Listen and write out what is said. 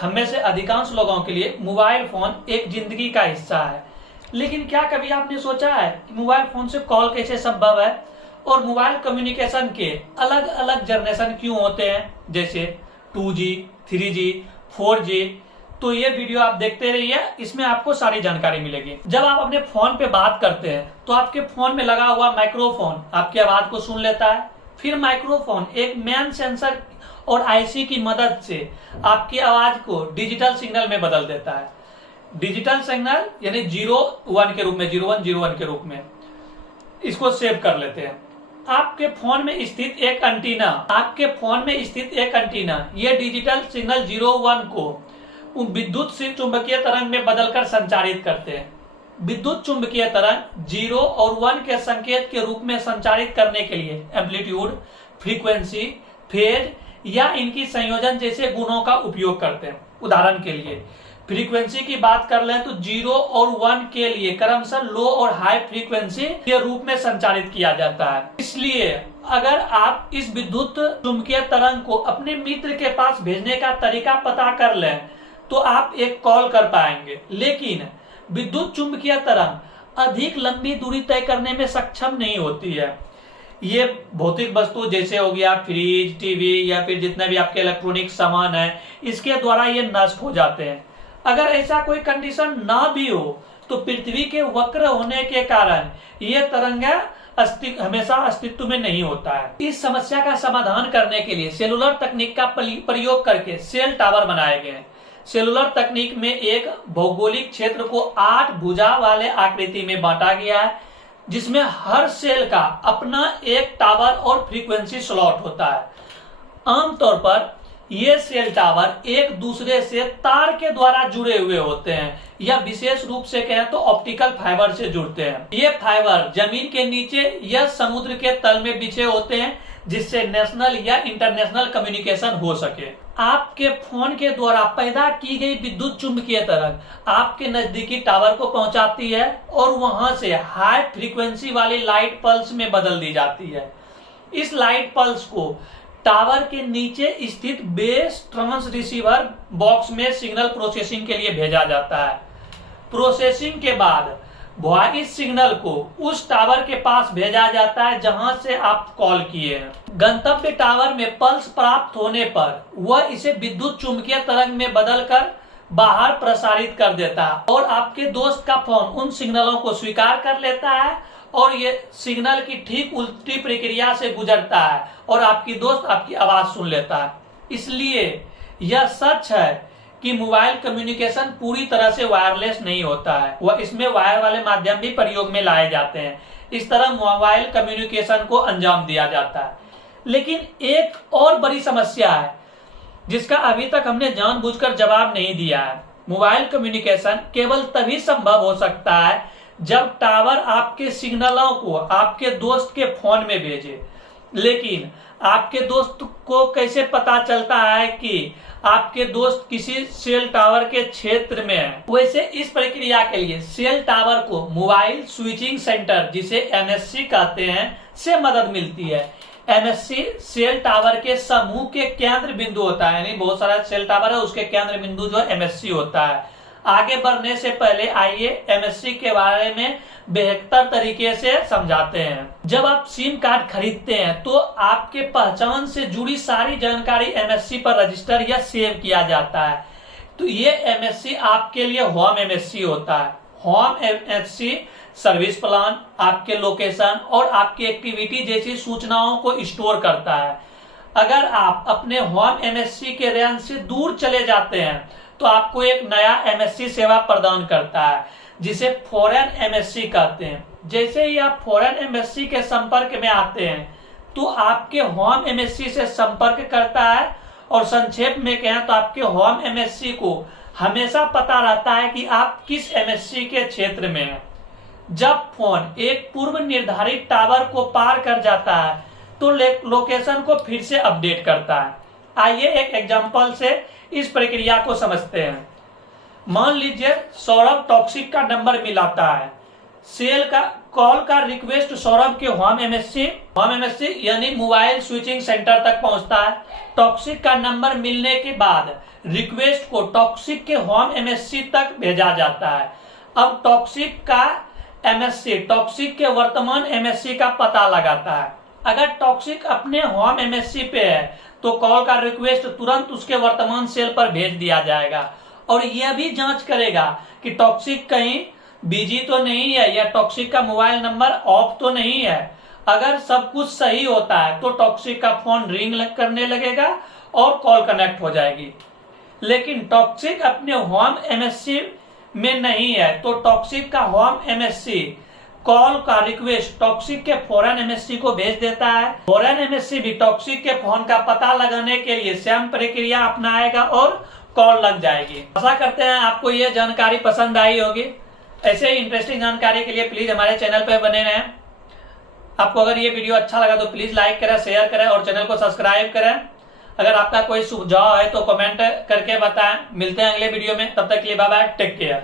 हम में से अधिकांश लोगों के लिए मोबाइल फोन एक जिंदगी का हिस्सा है। लेकिन क्या कभी आपने सोचा है कि मोबाइल फोन से कॉल कैसे संभव है और मोबाइल कम्युनिकेशन के अलग अलग जनरेशन क्यों होते हैं, जैसे 2G, 3G, 4G। तो ये वीडियो आप देखते रहिए, इसमें आपको सारी जानकारी मिलेगी। जब आप अपने फोन पे बात करते हैं तो आपके फोन में लगा हुआ माइक्रोफोन आपकी आवाज को सुन लेता है। फिर माइक्रोफोन एक मेन सेंसर और आईसी की मदद से आपकी आवाज को डिजिटल सिग्नल में बदल देता है। डिजिटल सिग्नल यानी 01 के रूप में, 0101 के रूप में इसको सेव कर लेते हैं। आपके फोन में स्थित एक एंटीना ये डिजिटल सिग्नल 01 को विद्युत से चुंबकीय तरंग में बदलकर संचारित करते हैं। विद्युत चुंबकीय तरंग 0 और 1 के संकेत के रूप में संचारित करने के लिए एम्पलीट्यूड, फ्रीक्वेंसी, फेज या इनकी संयोजन जैसे गुणों का उपयोग करते हैं। उदाहरण के लिए फ्रीक्वेंसी की बात कर लें तो 0 और 1 के लिए क्रमशः लो और हाई फ्रीक्वेंसी के रूप में संचारित किया जाता है। इसलिए अगर आप इस विद्युत चुंबकीय तरंग को अपने मित्र के पास भेजने का तरीका पता कर लें तो आप एक कॉल कर पाएंगे। लेकिन विद्युत चुंबकीय तरंग अधिक लंबी दूरी तय करने में सक्षम नहीं होती है। ये भौतिक वस्तु जैसे हो गया फ्रिज, टीवी या फिर जितने भी आपके इलेक्ट्रॉनिक सामान है, इसके द्वारा ये नष्ट हो जाते हैं। अगर ऐसा कोई कंडीशन ना भी हो तो पृथ्वी के वक्र होने के कारण ये तरंग हमेशा अस्तित्व में नहीं होता है। इस समस्या का समाधान करने के लिए सेलुलर तकनीक का प्रयोग करके सेल टावर बनाए गए हैं। सेलुलर तकनीक में एक भौगोलिक क्षेत्र को 8 भुजा वाले आकृति में बांटा गया है, जिसमें हर सेल का अपना एक टावर और फ्रीक्वेंसी स्लॉट होता है। आमतौर पर ये सेल टावर एक दूसरे से तार के द्वारा जुड़े हुए होते हैं या विशेष रूप से कहें तो ऑप्टिकल फाइबर से जुड़ते हैं। ये फाइबर जमीन के नीचे या समुद्र के तल में बिछे होते हैं, जिससे नेशनल या इंटरनेशनल कम्युनिकेशन हो सके। आपके फोन के द्वारा पैदा की गई विद्युत चुंबकीय तरंग आपके नजदीकी टावर को पहुंचाती है और वहां से हाई फ्रीक्वेंसी वाली लाइट पल्स में बदल दी जाती है। इस लाइट पल्स को टावर के नीचे स्थित बेस ट्रांस रिसीवर बॉक्स में सिग्नल प्रोसेसिंग के लिए भेजा जाता है। प्रोसेसिंग के बाद वॉइस सिग्नल को उस टावर के पास भेजा जाता है जहां से आप कॉल किए हैं। गंतव्य टावर में पल्स प्राप्त होने पर वह इसे विद्युत चुंबकीय तरंग में बदलकर बाहर प्रसारित कर देता है और आपके दोस्त का फोन उन सिग्नलों को स्वीकार कर लेता है और ये सिग्नल की ठीक उल्टी प्रक्रिया से गुजरता है और आपकी दोस्त आपकी आवाज सुन लेता है। इसलिए यह सच है कि मोबाइल कम्युनिकेशन पूरी तरह से वायरलेस नहीं होता है, वह इसमें वायर वाले माध्यम भी प्रयोग में लाए जाते हैं। इस तरह मोबाइल कम्युनिकेशन को अंजाम दिया जाता है। लेकिन एक और बड़ी समस्या है जिसका अभी तक हमने जानबूझकर जवाब नहीं दिया है। मोबाइल कम्युनिकेशन केवल तभी संभव हो सकता है जब टावर आपके सिग्नलों को आपके दोस्त के फोन में भेजे। लेकिन आपके दोस्त को कैसे पता चलता है कि आपके दोस्त किसी सेल टावर के क्षेत्र में है? वैसे इस प्रक्रिया के लिए सेल टावर को मोबाइल स्विचिंग सेंटर, जिसे एमएससी कहते हैं, से मदद मिलती है। एमएससी सेल टावर के समूह के केंद्र बिंदु होता है, यानी बहुत सारा सेल टावर है, उसके केंद्र बिंदु जो एमएससी होता है। आगे बढ़ने से पहले आइए एमएससी के बारे में बेहतर तरीके से समझाते हैं। जब आप सिम कार्ड खरीदते हैं तो आपके पहचान से जुड़ी सारी जानकारी एमएससी पर रजिस्टर या सेव किया जाता है। तो ये एमएससी आपके लिए होम एमएससी होता है। होम एमएससी सर्विस प्लान, आपके लोकेशन और आपकी एक्टिविटी जैसी सूचनाओं को स्टोर करता है। अगर आप अपने होम एमएससी के रेंज से दूर चले जाते हैं तो आपको एक नया एमएससी सेवा प्रदान करता है, जिसे फॉरेन एमएससी कहते हैं। जैसे ही आप फॉरेन एमएससी के संपर्क में आते हैं तो आपके होम एमएससी से संपर्क करता है और संक्षेप में कहें तो आपके होम एमएससी को हमेशा पता रहता है कि आप किस एमएससी के क्षेत्र में हैं। जब फोन एक पूर्व निर्धारित टावर को पार कर जाता है तो लोकेशन को फिर से अपडेट करता है। आइए एक एग्जांपल से इस प्रक्रिया को समझते हैं। मान लीजिए सौरभ टॉक्सिक का नंबर मिलाता है। सेल का कॉल का रिक्वेस्ट सौरभ के होम एमएससी यानी मोबाइल स्विचिंग सेंटर तक पहुंचता है। टॉक्सिक का नंबर मिलने के बाद रिक्वेस्ट को टॉक्सिक के होम एमएससी तक भेजा जाता है। अब टॉक्सिक का एमएससी टॉक्सिक के वर्तमान एमएससी का पता लगाता है। अगर टॉक्सिक अपने होम एमएससी पे है तो कॉल का रिक्वेस्ट तुरंत उसके वर्तमान सेल पर भेज दिया जाएगा और यह भी जांच करेगा कि टॉक्सिक कहीं बिजी तो नहीं है या टॉक्सिक का मोबाइल नंबर ऑफ तो नहीं है। अगर सब कुछ सही होता है तो टॉक्सिक का फोन रिंग करने लगेगा और कॉल कनेक्ट हो जाएगी। लेकिन टॉक्सिक अपने होम एमएससी में नहीं है तो टॉक्सिक का होम एमएससी कॉल का रिक्वेस्ट टॉक्सिक के फॉरेन एमएससी को भेज देता है। फॉरेन एमएससी भी टॉक्सिक के फोन का पता लगाने के लिए सेम प्रक्रिया अपनाएगा और कॉल लग जाएगी। आशा करते हैं आपको यह जानकारी पसंद आई होगी। ऐसे ही इंटरेस्टिंग जानकारी के लिए प्लीज हमारे चैनल पर बने रहें। आपको अगर ये वीडियो अच्छा लगा तो प्लीज लाइक करें, शेयर करें और चैनल को सब्सक्राइब करें। अगर आपका कोई सुझाव है तो कमेंट करके बताएं। मिलते हैं अगले वीडियो में, तब तक के लिए बाय बाय, टेक केयर।